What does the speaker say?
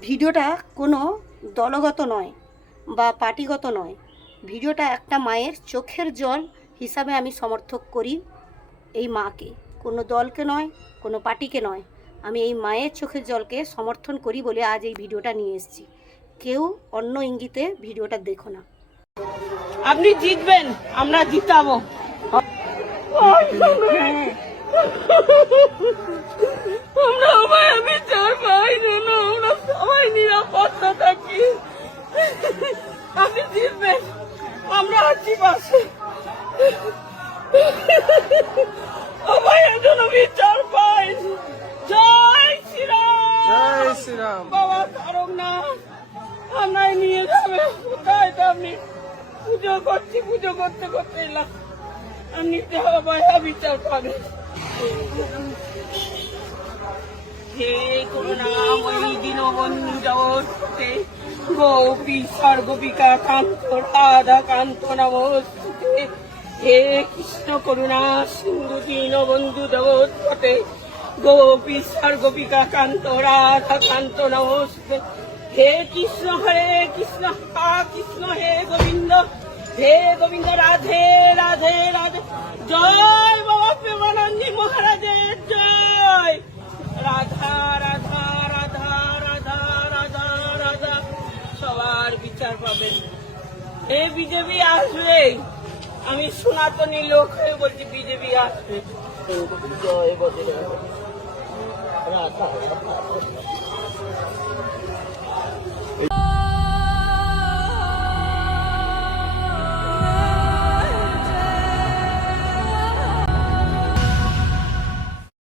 ভিডিওটা কোনো দলগত নয় বা পার্টিগত নয়। ভিডিওটা একটা মায়ের চোখের জল হিসাবে আমি সমর্থক করি এই মাকে, কোনো দলকে নয়, কোনো পার্টিকে নয়। আমি এই মায়ের চোখের জলকে সমর্থন করি বলে আজ এই ভিডিওটা নিয়ে এসেছি। কেউ অন্য ইঙ্গিতে ভিডিওটা দেখো না। আপনি জিতবেন, আমরা জিতাবো। আমরা উভয় বিচার পাই যেন আমরা সবাই নিরাপত্তা থাকি। আপনি জিতবেন, আমরা আছি পাশে। উভয়ের জন্য বিচার পাই। জয় শ্রীরাম, জয় শ্রীরাম। বাবা তারক না আমরা নিয়ে যাবে কোথায়? তো আপনি পুজো করছি, পুজো করতে করতে এলাম। আপনি ভাইয়া বিচার পাবেন। হে করুণাময়ী দীনবন্ধু জগৎপতে গোপী সর্গোপিকা কান্ত রাধা কান্ত নমস্তুতে। হে কৃষ্ণ করুণা সিন্ধু দীনবন্ধু জগৎপতে গোপী সর্গোপিকা কান্ত রাধা কান্ত নমস্তুতে। হে কৃষ্ণ হরে কৃষ্ণ কৃষ্ণ হে গোবিন্দ রাধে রাধে রাধে। জয় বাবা প্রেমানন্দী মহারাজের জয়। রাধা রাধা রাধা রাধা রাধা রাধা। সবার বিচার পাবেন। এই বিজেপি আসবে, আমি সনাতনী লোক হয়ে বলছি বিজেপি আসবে। জয় বজরঙ্গ রাধা রাধা।